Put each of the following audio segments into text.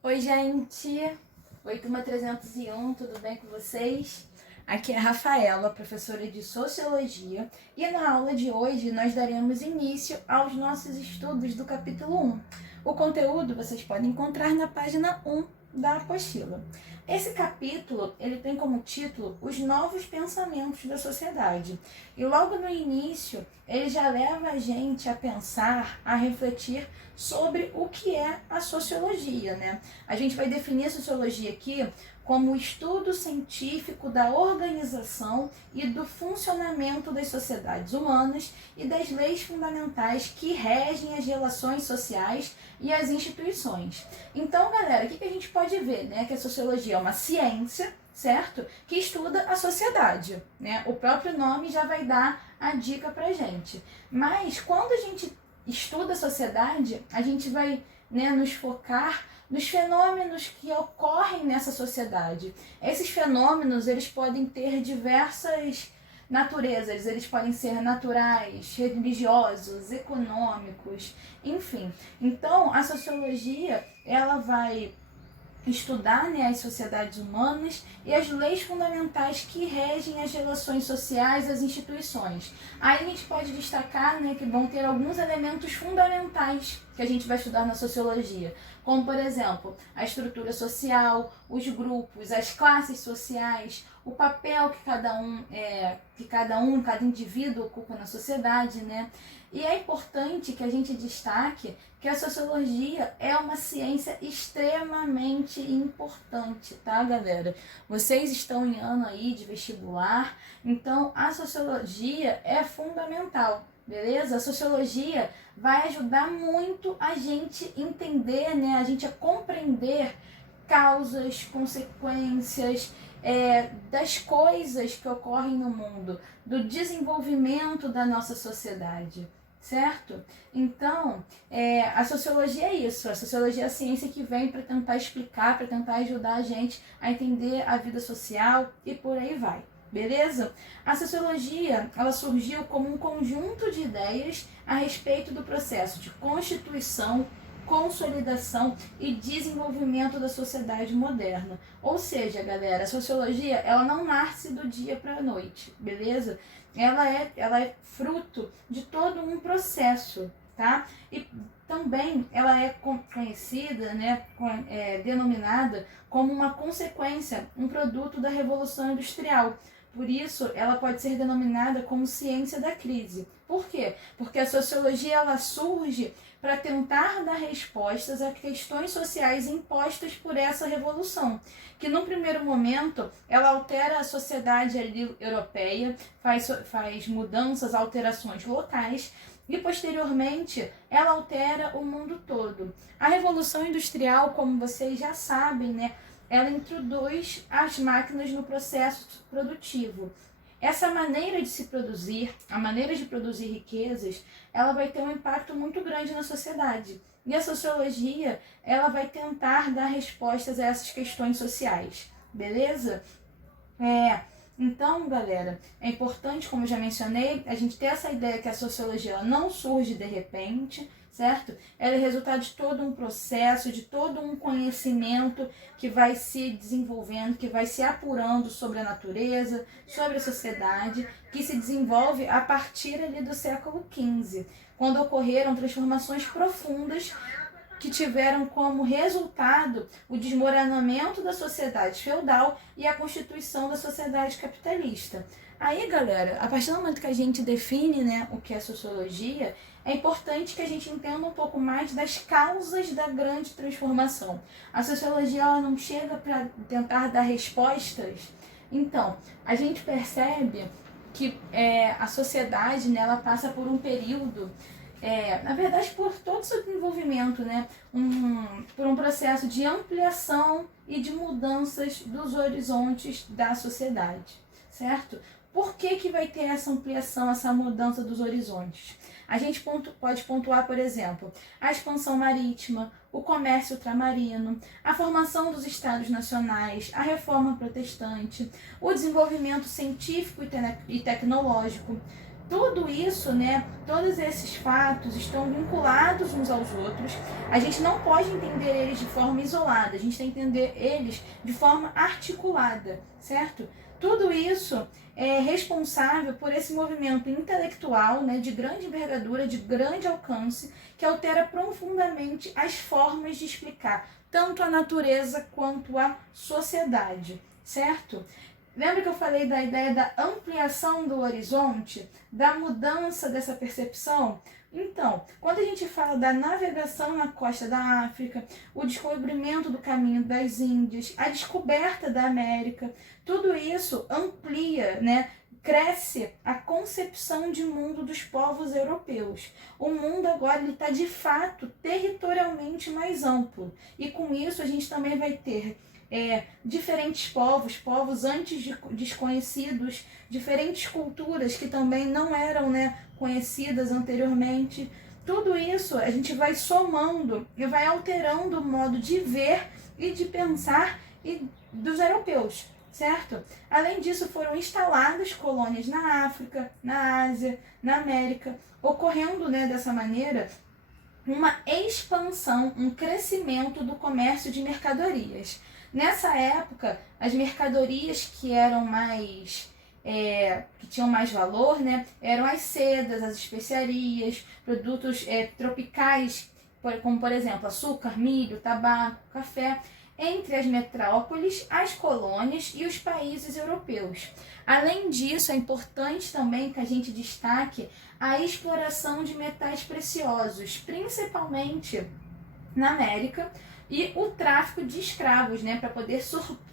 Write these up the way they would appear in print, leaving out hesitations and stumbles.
Oi, gente! Oi, turma 301, tudo bem com vocês? Aqui é a Rafaela, professora de Sociologia, e na aula de hoje nós daremos início aos nossos estudos do capítulo 1. O conteúdo vocês podem encontrar na página 1 da apostila. Esse capítulo, ele tem como título Os Novos Pensamentos da Sociedade. E logo no início, ele já leva a gente a pensar, a refletir sobre o que é a sociologia, né? A gente vai definir a sociologia aqui como o estudo científico da organização e do funcionamento das sociedades humanas e das leis fundamentais que regem as relações sociais e as instituições. Então, galera, o que a gente pode ver, né? Que a sociologia é uma ciência, certo? Que estuda a sociedade, né? O próprio nome já vai dar a dica pra gente. Mas quando a gente estuda a sociedade, a gente vai, né, nos focar nos fenômenos que ocorrem nessa sociedade. Esses fenômenos, eles podem ter diversas naturezas, eles podem ser naturais, religiosos, econômicos, enfim. Então, a sociologia, ela vai estudar, né, as sociedades humanas e as leis fundamentais que regem as relações sociais, as instituições. Aí a gente pode destacar, né, que vão ter alguns elementos fundamentais que a gente vai estudar na sociologia, como, por exemplo, a estrutura social, os grupos, as classes sociais, o papel que cada indivíduo ocupa na sociedade, né? E é importante que a gente destaque que a sociologia é uma ciência extremamente importante, tá, galera? Vocês estão em ano aí de vestibular, então a sociologia é fundamental, beleza? A sociologia vai ajudar muito a gente entender, né? A gente a compreender causas, consequências, das coisas que ocorrem no mundo, do desenvolvimento da nossa sociedade, certo? Então, a sociologia é isso, a sociologia é a ciência que vem para tentar explicar, para tentar ajudar a gente a entender a vida social e por aí vai, beleza? A sociologia, ela surgiu como um conjunto de ideias a respeito do processo de constituição, consolidação e desenvolvimento da sociedade moderna. Ou seja, galera, a sociologia, ela não nasce do dia para a noite, beleza? Ela é fruto de todo um processo, tá? E também ela é conhecida, né, denominada como uma consequência, um produto da Revolução Industrial. Por isso, ela pode ser denominada como ciência da crise. Por quê? Porque a sociologia, ela surge para tentar dar respostas a questões sociais impostas por essa revolução, que num primeiro momento ela altera a sociedade ali europeia, faz mudanças, alterações locais, e posteriormente ela altera o mundo todo. A Revolução Industrial, como vocês já sabem, né, ela introduz as máquinas no processo produtivo. Essa maneira de se produzir, a maneira de produzir riquezas, ela vai ter um impacto muito grande na sociedade. E a sociologia, ela vai tentar dar respostas a essas questões sociais, beleza? Então, galera, é importante, como eu já mencionei, a gente ter essa ideia que a sociologia ela não surge de repente, certo? Ela é resultado de todo um processo, de todo um conhecimento que vai se desenvolvendo, que vai se apurando sobre a natureza, sobre a sociedade, que se desenvolve a partir ali do século XV, quando ocorreram transformações profundas que tiveram como resultado o desmoronamento da sociedade feudal e a constituição da sociedade capitalista. Aí, galera, a partir do momento que a gente define, né, o que é sociologia, é importante que a gente entenda um pouco mais das causas da grande transformação. A sociologia ela não chega para tentar dar respostas. Então, a gente percebe que a sociedade, né, ela passa por um período, na verdade, por todo o seu desenvolvimento, né, por um processo de ampliação e de mudanças dos horizontes da sociedade, certo? Por que vai ter essa ampliação, essa mudança dos horizontes? A gente pode pontuar, por exemplo, a expansão marítima, o comércio ultramarino, a formação dos estados nacionais, a reforma protestante, o desenvolvimento científico e tecnológico, tudo isso, né, todos esses fatos estão vinculados uns aos outros. A gente não pode entender eles de forma isolada, a gente tem que entender eles de forma articulada, certo? Tudo isso é responsável por esse movimento intelectual, né, de grande envergadura, de grande alcance, que altera profundamente as formas de explicar tanto a natureza quanto a sociedade, certo? Lembra que eu falei da ideia da ampliação do horizonte, da mudança dessa percepção? Então, quando a gente fala da navegação na costa da África, o descobrimento do caminho das Índias, a descoberta da América, tudo isso amplia, né? Cresce a concepção de mundo dos povos europeus. O mundo agora está de fato territorialmente mais amplo. E com isso a gente também vai ter diferentes povos antes desconhecidos, diferentes culturas que também não eram, né, conhecidas anteriormente. Tudo isso a gente vai somando e vai alterando o modo de ver e de pensar dos europeus, certo? Além disso, foram instaladas colônias na África, na Ásia, na América, ocorrendo, né, dessa maneira uma expansão, um crescimento do comércio de mercadorias. Nessa época, as mercadorias que eram mais que tinham mais valor, né, eram as sedas, as especiarias, produtos tropicais, como por exemplo açúcar, milho, tabaco, café, entre as metrópoles, as colônias e os países europeus. Além disso, é importante também que a gente destaque a exploração de metais preciosos, principalmente na América, e o tráfico de escravos, né, para poder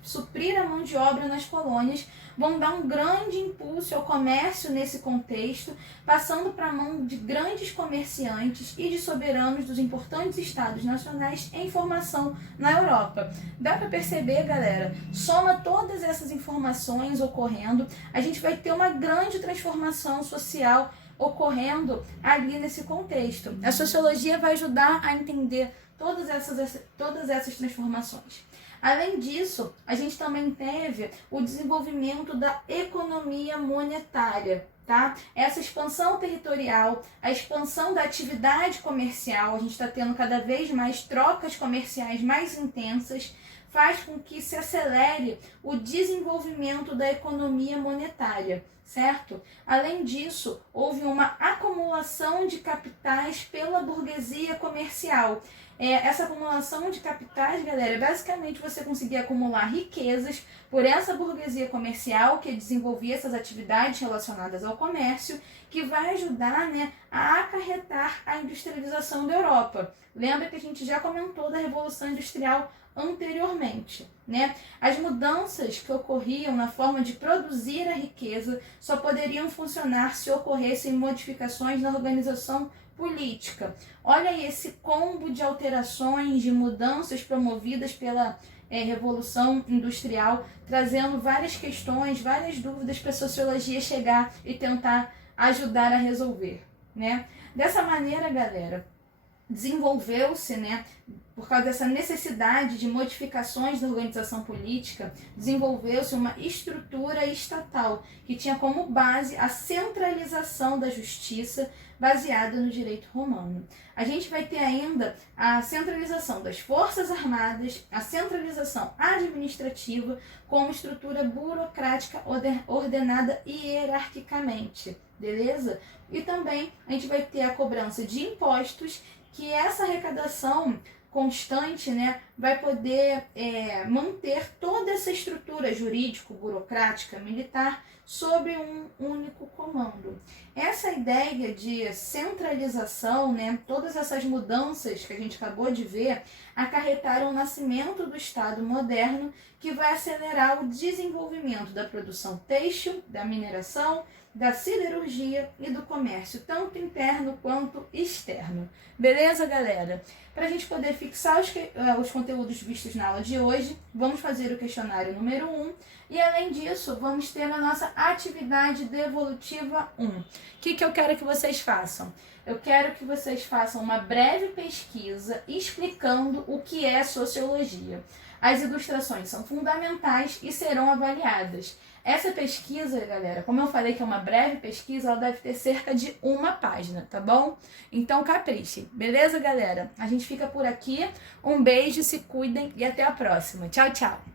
suprir a mão de obra nas colônias, vão dar um grande impulso ao comércio nesse contexto, passando para a mão de grandes comerciantes e de soberanos dos importantes estados nacionais em formação na Europa. Dá para perceber, galera? Soma todas essas informações ocorrendo, a gente vai ter uma grande transformação social ocorrendo ali nesse contexto. A sociologia vai ajudar a entender todas essas transformações. Além disso, a gente também teve o desenvolvimento da economia monetária, tá? Essa expansão territorial, a expansão da atividade comercial, a gente está tendo cada vez mais trocas comerciais mais intensas, faz com que se acelere o desenvolvimento da economia monetária, certo? Além disso, houve uma acumulação de capitais pela burguesia comercial. Essa acumulação de capitais, galera, basicamente você conseguia acumular riquezas por essa burguesia comercial que desenvolvia essas atividades relacionadas ao comércio, que vai ajudar, né, a acarretar a industrialização da Europa. Lembra que a gente já comentou da Revolução Industrial anteriormente, né? As mudanças que ocorriam na forma de produzir a riqueza só poderiam funcionar se ocorressem modificações na organização política. Olha aí esse combo de alterações, de mudanças promovidas pela Revolução Industrial, trazendo várias questões, várias dúvidas para a sociologia chegar e tentar ajudar a resolver, né? Dessa maneira, galera, desenvolveu-se, né, por causa dessa necessidade de modificações da organização política, desenvolveu-se uma estrutura estatal que tinha como base a centralização da justiça baseada no direito romano. A gente vai ter ainda a centralização das forças armadas, a centralização administrativa como estrutura burocrática ordenada hierarquicamente, beleza? E também a gente vai ter a cobrança de impostos, que essa arrecadação constante, né, vai poder manter toda essa estrutura jurídico-burocrática militar sobre um único comando. Essa ideia de centralização, né, todas essas mudanças que a gente acabou de ver, acarretaram o nascimento do Estado moderno, que vai acelerar o desenvolvimento da produção têxtil, da mineração, da siderurgia e do comércio, tanto interno quanto externo. Beleza, galera? Para a gente poder fixar os conteúdos vistos na aula de hoje, vamos fazer o questionário número 1 e, além disso, vamos ter a nossa atividade devolutiva 1. O que eu quero que vocês façam? eu quero que vocês façam uma breve pesquisa explicando o que é sociologia. As ilustrações são fundamentais e serão avaliadas. Essa pesquisa, galera, como eu falei que é uma breve pesquisa, ela deve ter cerca de 1 página, tá bom? Então caprichem, beleza, galera? A gente fica por aqui. Um beijo, se cuidem e até a próxima. Tchau, tchau!